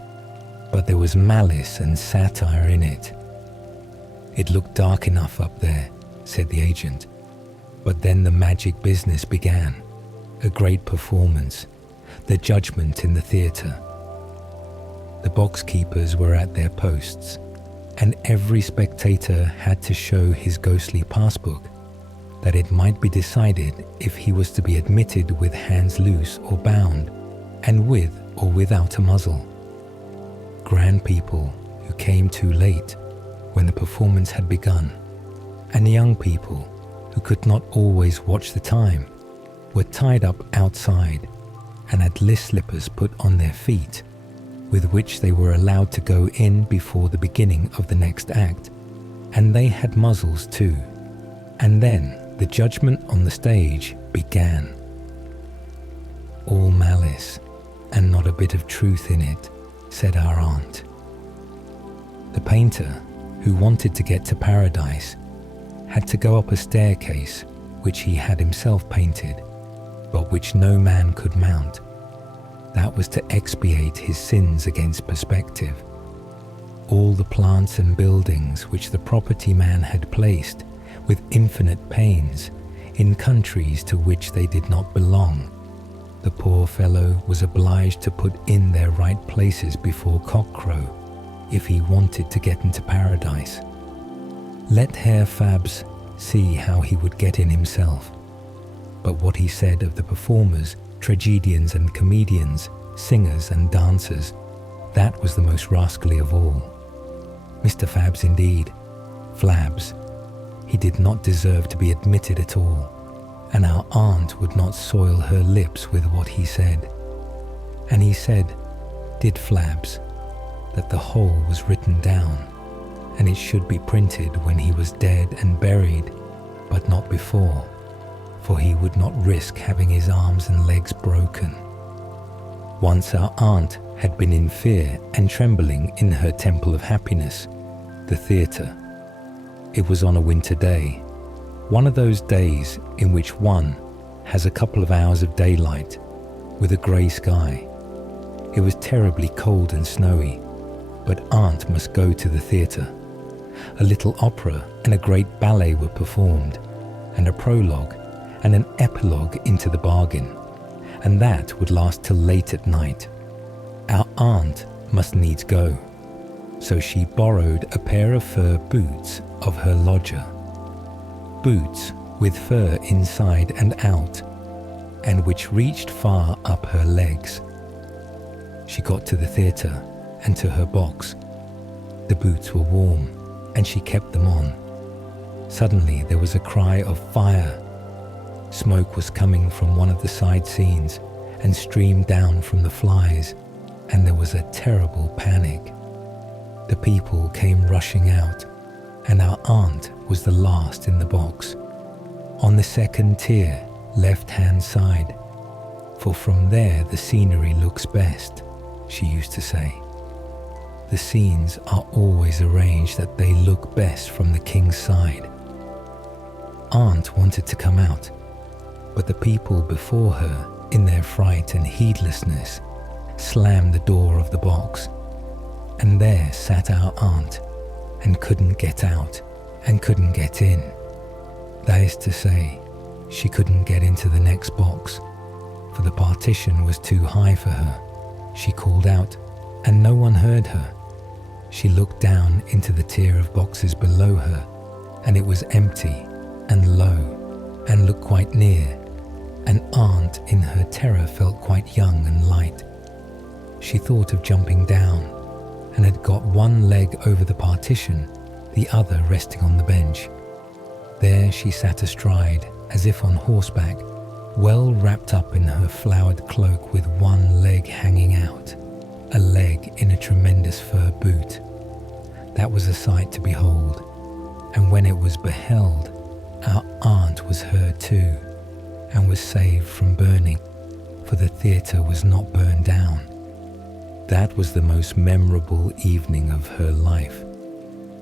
but there was malice and satire in it. It looked dark enough up there, said the agent, but then the magic business began. A great performance, the judgment in the theatre. The box keepers were at their posts, and every spectator had to show his ghostly passbook, that it might be decided if he was to be admitted with hands loose or bound, and with or without a muzzle. Grand people who came too late when the performance had begun, and young people who could not always watch the time, were tied up outside and had list slippers put on their feet, with which they were allowed to go in before the beginning of the next act, and they had muzzles too. And then the judgment on the stage began. All malice, and not a bit of truth in it, said our aunt. The painter, who wanted to get to paradise, had to go up a staircase which he had himself painted, but which no man could mount. That was to expiate his sins against perspective. All the plants and buildings which the property man had placed with infinite pains in countries to which they did not belong, the poor fellow was obliged to put in their right places before cockcrow if he wanted to get into paradise. Let Herr Fabs see how he would get in himself. But what he said of the performers, tragedians and comedians, singers and dancers, that was the most rascally of all. Mr. Fabs indeed, Flabs, he did not deserve to be admitted at all, and our aunt would not soil her lips with what he said. And he said, did Flabs, that the whole was written down, and it should be printed when he was dead and buried, but not before, for he would not risk having his arms and legs broken. Once our aunt had been in fear and trembling in her temple of happiness, the theatre. It was on a winter day, one of those days in which one has a couple of hours of daylight with a grey sky. It was terribly cold and snowy, but aunt must go to the theatre. A little opera and a great ballet were performed, and a prologue and an epilogue into the bargain, and that would last till late at night. Our aunt must needs go, so she borrowed a pair of fur boots of her lodger. Boots with fur inside and out, and which reached far up her legs. She got to the theatre and to her box. The boots were warm, and she kept them on. Suddenly there was a cry of fire. Smoke was coming from one of the side scenes and streamed down from the flies, and there was a terrible panic. The people came rushing out, and our aunt was the last in the box, on the second tier, left-hand side, for from there the scenery looks best, she used to say. The scenes are always arranged that they look best from the king's side. Aunt wanted to come out, but the people before her, in their fright and heedlessness, slammed the door of the box, and there sat our aunt, and couldn't get out, and couldn't get in. That is to say, she couldn't get into the next box, for the partition was too high for her. She called out, and no one heard her. She looked down into the tier of boxes below her, and it was empty and low, and looked quite near, and aunt in her terror felt quite young and light. She thought of jumping down, and had got one leg over the partition, the other resting on the bench. There she sat astride, as if on horseback, well wrapped up in her flowered cloak with one leg hanging out, a leg in a tremendous fur boot. That was a sight to behold, and when it was beheld, our aunt was heard too, and was saved from burning, for the theatre was not burned down. That was the most memorable evening of her life,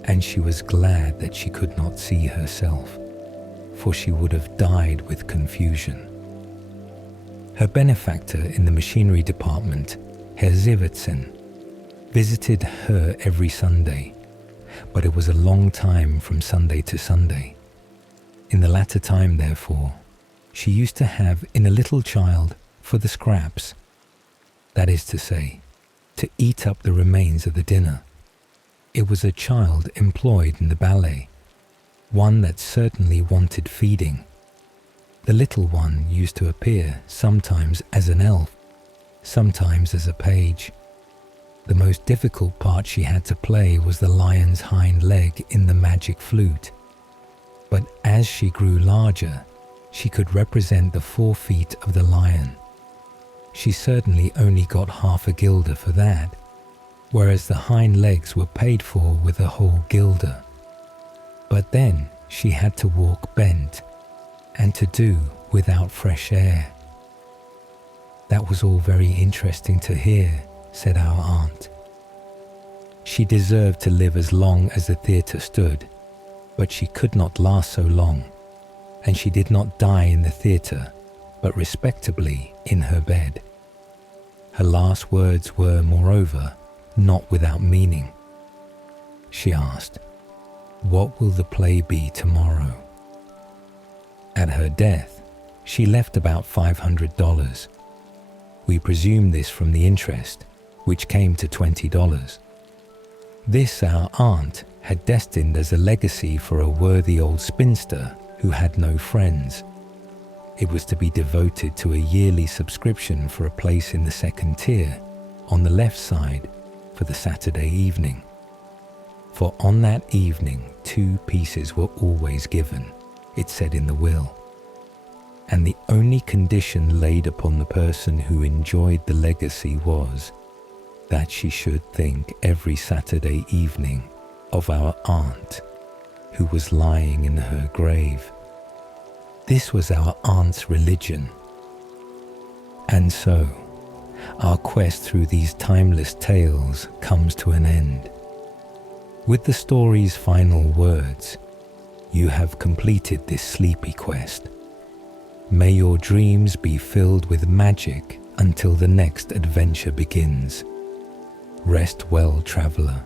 and she was glad that she could not see herself, for she would have died with confusion. Her benefactor in the machinery department, Herr Sivertsen, visited her every Sunday, but it was a long time from Sunday to Sunday. In the latter time, therefore, she used to have in a little child for the scraps, that is to say, to eat up the remains of the dinner. It was a child employed in the ballet, one that certainly wanted feeding. The little one used to appear sometimes as an elf, sometimes as a page. The most difficult part she had to play was the lion's hind leg in the magic flute. But as she grew larger, she could represent the 4 feet of the lion. She certainly only got half a guilder for that, whereas the hind legs were paid for with a whole guilder. But then she had to walk bent, and to do without fresh air. That was all very interesting to hear, said our aunt. She deserved to live as long as the theatre stood, but she could not last so long, and she did not die in the theatre, but respectably in her bed. Her last words were, moreover, not without meaning. She asked, "What will the play be tomorrow?" At her death, she left about $500. We presume this from the interest, which came to $20. This our aunt had destined as a legacy for a worthy old spinster who had no friends. It was to be devoted to a yearly subscription for a place in the second tier, on the left side, for the Saturday evening. For on that evening 2 pieces were always given, it said in the will. And the only condition laid upon the person who enjoyed the legacy was that she should think every Saturday evening of our aunt, who was lying in her grave. This was our aunt's religion. And so, our quest through these timeless tales comes to an end. With the story's final words, you have completed this sleepy quest. May your dreams be filled with magic until the next adventure begins. Rest well, traveler.